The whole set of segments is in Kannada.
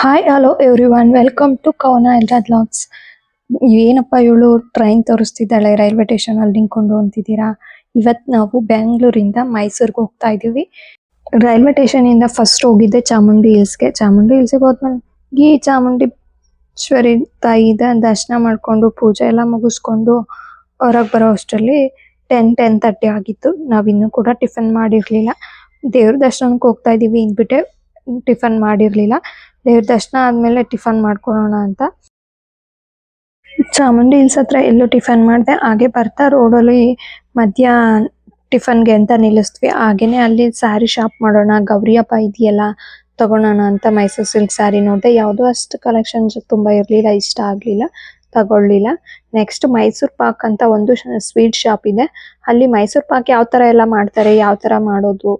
Hi hello everyone welcome to Kavana ಎಲ್ರಾ ಬ್ಲಾಗ್ಸ್. ಏನಪ್ಪ ಇವಳು ಟ್ರೈನ್ ತೋರಿಸ್ತಿದ್ದಾಳೆ ರೈಲ್ವೆ ಸ್ಟೇಷನ್ ಅಲ್ಲಿ ನಿಂತ್ಕೊಂಡು ಅಂತಿದ್ದೀರಾ. ಇವತ್ತು ನಾವು ಬೆಂಗಳೂರಿಂದ ಮೈಸೂರಿಗೆ ಹೋಗ್ತಾ ಇದ್ದೀವಿ. ರೈಲ್ವೆ ಸ್ಟೇಷನ್ ಇಂದ ಫಸ್ಟ್ ಹೋಗಿದ್ದೆ ಚಾಮುಂಡಿ ಹಿಲ್ಸ್ಗೆ. ಚಾಮುಂಡಿ ಹಿಲ್ಸ್ಗೆ ಹೋದ್ಮೇಲೆ ಈ ಚಾಮುಂಡೇಶ್ವರಿ ತಾಯಿದ ದರ್ಶನ ಮಾಡ್ಕೊಂಡು ಪೂಜೆ ಎಲ್ಲ ಮುಗಿಸ್ಕೊಂಡು ಹೊರಗೆ ಬರೋ ಅಷ್ಟರಲ್ಲಿ 10:30 ಆಗಿತ್ತು. ನಾವಿನ್ನೂ ಕೂಡ ಟಿಫನ್ ಮಾಡಿರ್ಲಿಲ್ಲ. ದೇವ್ರ ದರ್ಶನಕ್ಕೆ ಹೋಗ್ತಾ ಇದೀವಿ ಅಂದ್ಬಿಟ್ಟೆ ಟಿಫನ್ ಮಾಡಿರ್ಲಿಲ್ಲ. ದೇವ್ರ ದರ್ಶನ ಆದ್ಮೇಲೆ ಟಿಫನ್ ಮಾಡ್ಕೊಳ್ಳೋಣ ಅಂತ ಚಾಮುಂಡಿ ಹಿಲ್ಸ್ ಹತ್ರ ಎಲ್ಲೂ ಟಿಫನ್ ಮಾಡಿದೆ. ಹಾಗೆ ಬರ್ತಾ ರೋಡಲ್ಲಿ ಮಧ್ಯ ಟಿಫನ್ಗೆ ಅಂತ ನಿಲ್ಲಿಸ್ತ್ವಿ. ಹಾಗೇನೆ ಅಲ್ಲಿ ಸ್ಯಾರಿ ಶಾಪ್ ಮಾಡೋಣ, ಗೌರಿ ಹಬ್ಬ ಇದೆಯಲ್ಲ ತಗೊಳೋಣ ಅಂತ ಮೈಸೂರು ಸಿಲ್ಕ್ ಸ್ಯಾರಿ ನೋಡಿದೆ. ಯಾವುದೋ ಅಷ್ಟು ಕಲೆಕ್ಷನ್ಸ್ ತುಂಬಾ ಇರಲಿಲ್ಲ, ಇಷ್ಟ ಆಗಲಿಲ್ಲ, ತಗೊಳ್ಳಿಲ್ಲ. ನೆಕ್ಸ್ಟ್ ಮೈಸೂರು ಪಾಕ್ ಅಂತ ಒಂದು ಸ್ವೀಟ್ ಶಾಪ್ ಇದೆ. ಅಲ್ಲಿ ಮೈಸೂರು ಪಾಕ್ ಯಾವ ತರ ಎಲ್ಲ ಮಾಡ್ತಾರೆ, ಯಾವ ತರ ಮಾಡೋದು,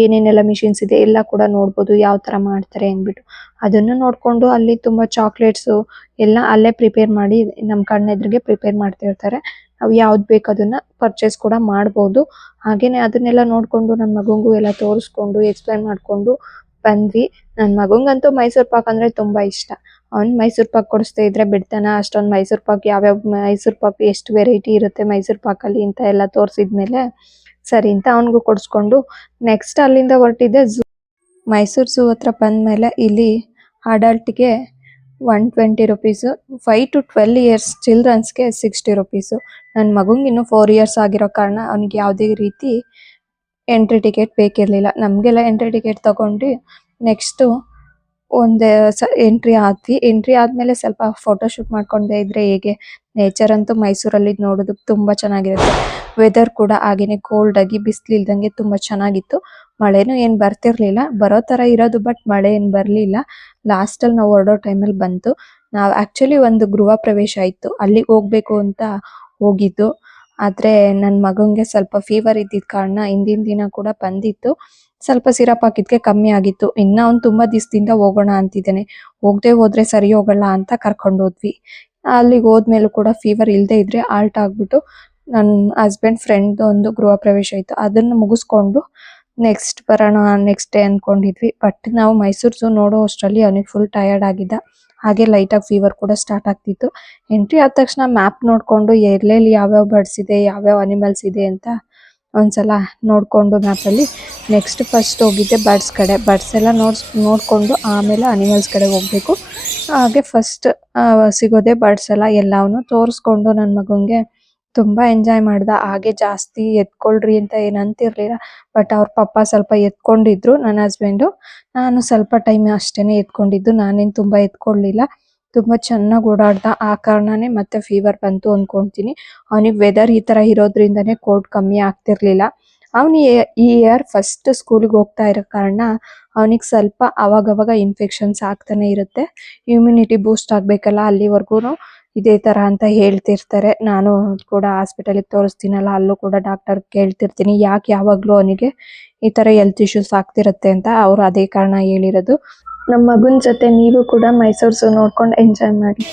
ಏನೇನೆಲ್ಲ ಮಿಷಿನ್ಸ್ ಇದೆ ಎಲ್ಲ ಕೂಡ ನೋಡ್ಬೋದು, ಯಾವ ತರ ಮಾಡ್ತಾರೆ ಅಂದ್ಬಿಟ್ಟು. ಅದನ್ನು ನೋಡ್ಕೊಂಡು ಅಲ್ಲಿ ತುಂಬಾ ಚಾಕ್ಲೇಟ್ಸ್ ಎಲ್ಲ ಅಲ್ಲೇ ಪ್ರಿಪೇರ್ ಮಾಡಿ ನಮ್ಮ ಕಣ್ಣೆದ್ರಿಗೆ ಪ್ರಿಪೇರ್ ಮಾಡ್ತಿರ್ತಾರೆ. ನಾವು ಯಾವ್ದು ಬೇಕು ಅದನ್ನ ಪರ್ಚೇಸ್ ಕೂಡ ಮಾಡ್ಬೋದು. ಹಾಗೇನೆ ಅದನ್ನೆಲ್ಲ ನೋಡ್ಕೊಂಡು ನನ್ನ ಮಗುಂಗು ಎಲ್ಲ ತೋರಿಸ್ಕೊಂಡು ಎಕ್ಸ್ಪ್ಲೈನ್ ಮಾಡ್ಕೊಂಡು ಬಂದ್ವಿ. ನನ್ನ ಮಗುಂಗಂತೂ ಮೈಸೂರು ಪಾಕ್ ಅಂದ್ರೆ ತುಂಬಾ ಇಷ್ಟ. ಅವ್ನ್ ಮೈಸೂರು ಪಾಕ್ ಕೊಡಿಸ್ತಾ ಇದ್ರೆ ಬಿಡ್ತಾನ. ಅಷ್ಟೊಂದು ಮೈಸೂರು ಪಾಕ್ ಯಾವ್ಯಾವ ಮೈಸೂರು ಪಾಕ್ ಎಷ್ಟು ವೆರೈಟಿ ಇರುತ್ತೆ ಮೈಸೂರು ಪಾಕಲ್ಲಿ ಅಂತ ಎಲ್ಲ ತೋರಿಸಿದ್ಮೇಲೆ ಸರಿ ಅಂತ ಅವನಿಗೂ ಕೊಡಿಸ್ಕೊಂಡು ನೆಕ್ಸ್ಟ್ ಅಲ್ಲಿಂದ ಹೊರಟಿದ್ದೆ ಮೈಸೂರು ಝೂ ಹತ್ರ ಬಂದ್ಮೇಲೆ ಇಲ್ಲಿ ಅಡಲ್ಟ್ಗೆ 120 ರುಪೀಸು, 5 to 12 ಇಯರ್ಸ್ ಚಿಲ್ಡ್ರನ್ಸ್ಗೆ 60 ರುಪೀಸು. ನನ್ನ ಮಗುಂಗೆ ಇನ್ನು 4 ಇಯರ್ಸ್ ಆಗಿರೋ ಕಾರಣ ಅವನಿಗೆ ಯಾವುದೇ ರೀತಿ ಎಂಟ್ರಿ ಟಿಕೆಟ್ ಬೇಕಿರಲಿಲ್ಲ. ನಮಗೆಲ್ಲ ಎಂಟ್ರಿ ಟಿಕೆಟ್ ತಗೊಂಡು ನೆಕ್ಸ್ಟು ಒಂದು ಎಂಟ್ರಿ ಆದ್ವಿ. ಎಂಟ್ರಿ ಆದ್ಮೇಲೆ ಸ್ವಲ್ಪ ಫೋಟೋ ಶೂಟ್ ಮಾಡ್ಕೊಂಡೇ ಇದ್ರೆ ಹೇಗೆ, ನೇಚರ್ ಅಂತೂ ಮೈಸೂರಲ್ಲಿ ನೋಡೋದಕ್ಕೆ ತುಂಬಾ ಚೆನ್ನಾಗಿರುತ್ತೆ. ವೆದರ್ ಕೂಡ ಹಾಗೇನೆ ಕೋಲ್ಡ್ ಆಗಿ ಬಿಸಿಲಿಲ್ದಂಗೆ ತುಂಬಾ ಚೆನ್ನಾಗಿತ್ತು. ಮಳೆನೂ ಏನ್ ಬರ್ತಿರ್ಲಿಲ್ಲ, ಬರೋ ತರ ಇರೋದು, ಬಟ್ ಮಳೆ ಏನ್ ಬರ್ಲಿಲ್ಲ. ಲಾಸ್ಟ್ ಅಲ್ಲಿ ನಾವು ಹೊರಡೋ ಟೈಮಲ್ಲಿ ಬಂತು. ನಾವು ಆಕ್ಚುಲಿ ಒಂದು ಗೃಹ ಪ್ರವೇಶ ಇತ್ತು, ಅಲ್ಲಿಗೆ ಹೋಗ್ಬೇಕು ಅಂತ ಹೋಗಿದ್ದು. ಆದ್ರೆ ನನ್ನ ಮಗಂಗೆ ಸ್ವಲ್ಪ ಫೀವರ್ ಇದ್ದಿದ್ ಕಾರಣ ಹಿಂದಿನ ದಿನ ಕೂಡ ಬಂದಿತ್ತು. ಸ್ವಲ್ಪ ಸಿರಪ್ ಹಾಕಿದ್ಕೆ ಕಮ್ಮಿ ಆಗಿತ್ತು. ಇನ್ನ ಅವ್ನು ತುಂಬಾ ದಿವಸದಿಂದ ಹೋಗೋಣ ಅಂತಿದ್ದಾನೆ. ಹೋಗದೆ ಹೋದ್ರೆ ಸರಿ ಹೋಗಲ್ಲ ಅಂತ ಕರ್ಕೊಂಡು ಹೋದ್ವಿ. ಅಲ್ಲಿಗೆ ಹೋದ್ಮೇಲೂ ಕೂಡ ಫೀವರ್ ಇಲ್ಲದೆ ಇದ್ರೆ ಆಲ್ಟ್ ಆಗ್ಬಿಟ್ಟು ನನ್ನ ಹಸ್ಬೆಂಡ್ ಫ್ರೆಂಡ್ ಒಂದು ಗೃಹ ಪ್ರವೇಶ ಇತ್ತು, ಅದನ್ನ ಮುಗಿಸ್ಕೊಂಡು ನೆಕ್ಸ್ಟ್ ಬರೋಣ ನೆಕ್ಸ್ಟ್ ಡೇ ಅನ್ಕೊಂಡಿದ್ವಿ. ಬಟ್ ನಾವು ಮೈಸೂರು ಝೂ ನೋಡೋ ಅಷ್ಟರಲ್ಲಿ ಅವನಿಗೆ ಫುಲ್ ಟಯರ್ಡ್ ಆಗಿದ್ದ. ಹಾಗೆ ಲೈಟ್ ಆಗಿ ಫೀವರ್ ಕೂಡ ಸ್ಟಾರ್ಟ್ ಆಗ್ತಿತ್ತು. ಎಂಟ್ರಿ ಆದ ತಕ್ಷಣ ಮ್ಯಾಪ್ ನೋಡ್ಕೊಂಡು ಎಲ್ಲೆಲ್ಲಿ ಯಾವ್ಯಾವ ಬರ್ಡ್ಸ್ ಇದೆ, ಯಾವ್ಯಾವ ಅನಿಮಲ್ಸ್ ಇದೆ ಅಂತ ಒಂದ್ಸಲ ನೋಡ್ಕೊಂಡು ಮ್ಯಾಪಲ್ಲಿ ನೆಕ್ಸ್ಟ್ ಫಸ್ಟ್ ಹೋಗಿದ್ದೆ ಬರ್ಡ್ಸ್ ಕಡೆ. ಬರ್ಡ್ಸ್ ಎಲ್ಲ ನೋಡ್ಕೊಂಡು ಆಮೇಲೆ ಅನಿಮಲ್ಸ್ ಕಡೆ ಹೋಗ್ಬೇಕು. ಹಾಗೆ ಫಸ್ಟ್ ಸಿಗೋದೆ ಬರ್ಡ್ಸ್ ಎಲ್ಲವನ್ನು ತೋರಿಸ್ಕೊಂಡು ನನ್ನ ಮಗಂಗೆ ತುಂಬಾ ಎಂಜಾಯ್ ಮಾಡ್ದ. ಹಾಗೆ ಜಾಸ್ತಿ ಎತ್ಕೊಳ್ರಿ ಅಂತ ಏನ್ ಅಂತಿರ್ಲಿಲ್ಲ, ಬಟ್ ಅವ್ರ ಪಪ್ಪ ಸ್ವಲ್ಪ ಎತ್ಕೊಂಡಿದ್ರು ನನ್ನ ಹಸ್ಬೆಂಡು. ನಾನು ಸ್ವಲ್ಪ ಟೈಮ್ ಅಷ್ಟೇನೆ ಎತ್ಕೊಂಡಿದ್ದು, ನಾನೇನ್ ತುಂಬಾ ಎತ್ಕೊಳ್ಳಿಲ್ಲ. ತುಂಬಾ ಚೆನ್ನಾಗಿ ಓಡಾಡ್ದ. ಆ ಕಾರಣನೇ ಮತ್ತೆ ಫೀವರ್ ಬಂತು ಅನ್ಕೊಂತೀನಿ. ಅವನಿಗೆ ವೆದರ್ ಈ ತರ ಇರೋದ್ರಿಂದನೇ ಕೋಲ್ಡ್ ಕಮ್ಮಿ ಆಗ್ತಿರ್ಲಿಲ್ಲ. ಅವನು ಈ ಇಯರ್ ಫಸ್ಟ್ ಸ್ಕೂಲ್ಗೆ ಹೋಗ್ತಾ ಇರೋ ಕಾರಣ ಅವನಿಗೆ ಸ್ವಲ್ಪ ಅವಾಗವಾಗ ಇನ್ಫೆಕ್ಷನ್ಸ್ ಆಗ್ತಾನೆ ಇರುತ್ತೆ. ಇಮ್ಯುನಿಟಿ ಬೂಸ್ಟ್ ಆಗ್ಬೇಕಲ್ಲ, ಅಲ್ಲಿವರೆಗೂ ಇದೇ ತರ ಅಂತ ಹೇಳ್ತಿರ್ತಾರೆ. ನಾನು ಕೂಡ ಹಾಸ್ಪಿಟಲ್ಗೆ ತೋರಿಸ್ತೀನಲ್ಲ, ಅಲ್ಲೂ ಕೂಡ ಡಾಕ್ಟರ್ ಕೇಳ್ತಿರ್ತೀನಿ ಯಾಕೆ ಯಾವಾಗ್ಲೂ ಅವನಿಗೆ ಈ ತರ ಹೆಲ್ತ್ ಇಶ್ಯೂಸ್ ಆಗ್ತಿರುತ್ತೆ ಅಂತ. ಅವ್ರು ಅದೇ ಕಾರಣ ಹೇಳಿರೋದು. ನಮ್ಮ ಮಗನ ಜೊತೆ ನೀವು ಕೂಡ ಮೈಸೂರು ಝೂ ನೋಡ್ಕೊಂಡು ಎಂಜಾಯ್ ಮಾಡಿ.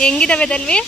ಹೆಂಗಿದಾವೆ ದಲ್ವಿ?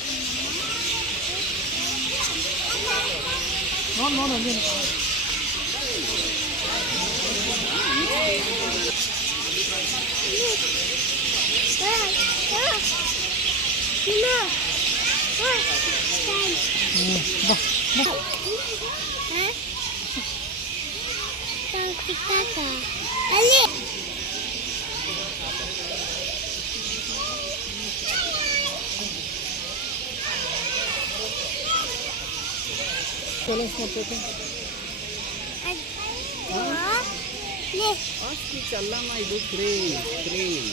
చల్లమ్మ ఇది క్రీమ్ క్రీమ్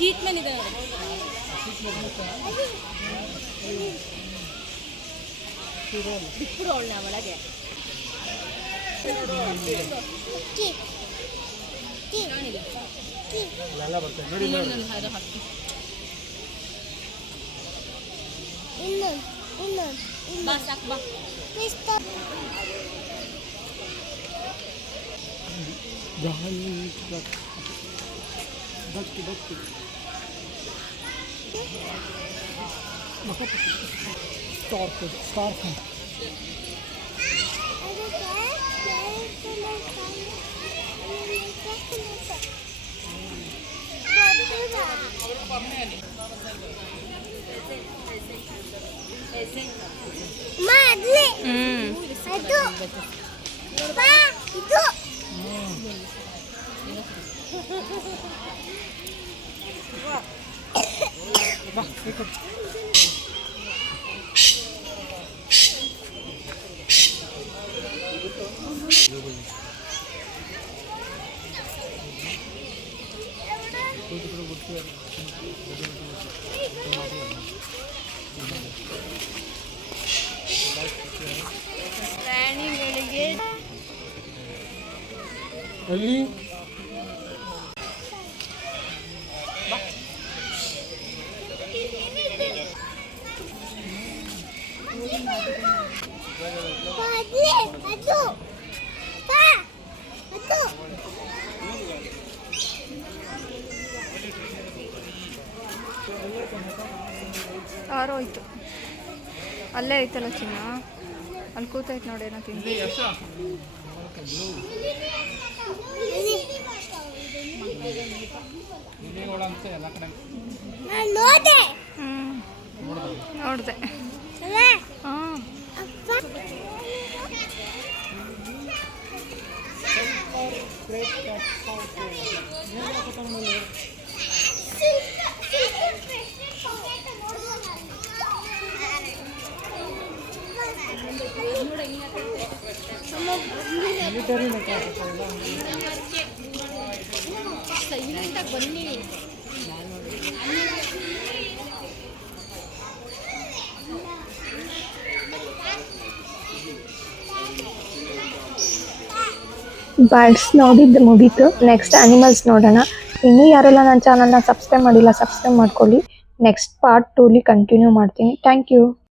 ಶೀಟ್ ಮೇಲೆ ಇದೆ ಬಿಟ್ಬಿಡು ಅವಳನ್ನ ಒಳಗೆ ಇನ್ನೊಂದು ಹಾರ ಹಾಕಿ ಬಾ ಸಾಕು ಬಾ ಪ್ರಾಣಿಗಳಿಗೆ ಅಲ್ಲಿ ಯಾರೋ ಹೋಯ್ತು ಅಲ್ಲೇ ಐತಲ್ಲ ಚಿನ್ನ ಅಲ್ಲಿ ಕೂತೈತೆ ನೋಡಿ ಏನೋ ತಿಂದು ನೋಡಿದೆ ಹಾಂ ಸೈಲೆಂಟಾಗಿ ಬನ್ನಿ ಬರ್ಡ್ಸ್ ನೋಡಿದ್ದು ಮುಗೀತು. ನೆಕ್ಸ್ಟ್ ಅನಿಮಲ್ಸ್ ನೋಡೋಣ. ಇನ್ನೂ ಯಾರೆಲ್ಲ ನನ್ನ ಚಾನಲ್ನ ಸಬ್ಸ್ಕ್ರೈಬ್ ಮಾಡಿಲ್ಲ ಸಬ್ಸ್ಕ್ರೈಬ್ ಮಾಡ್ಕೊಳ್ಳಿ. ನೆಕ್ಸ್ಟ್ ಪಾರ್ಟ್ 2 ಕಂಟಿನ್ಯೂ ಮಾಡ್ತೀನಿ. Thank you.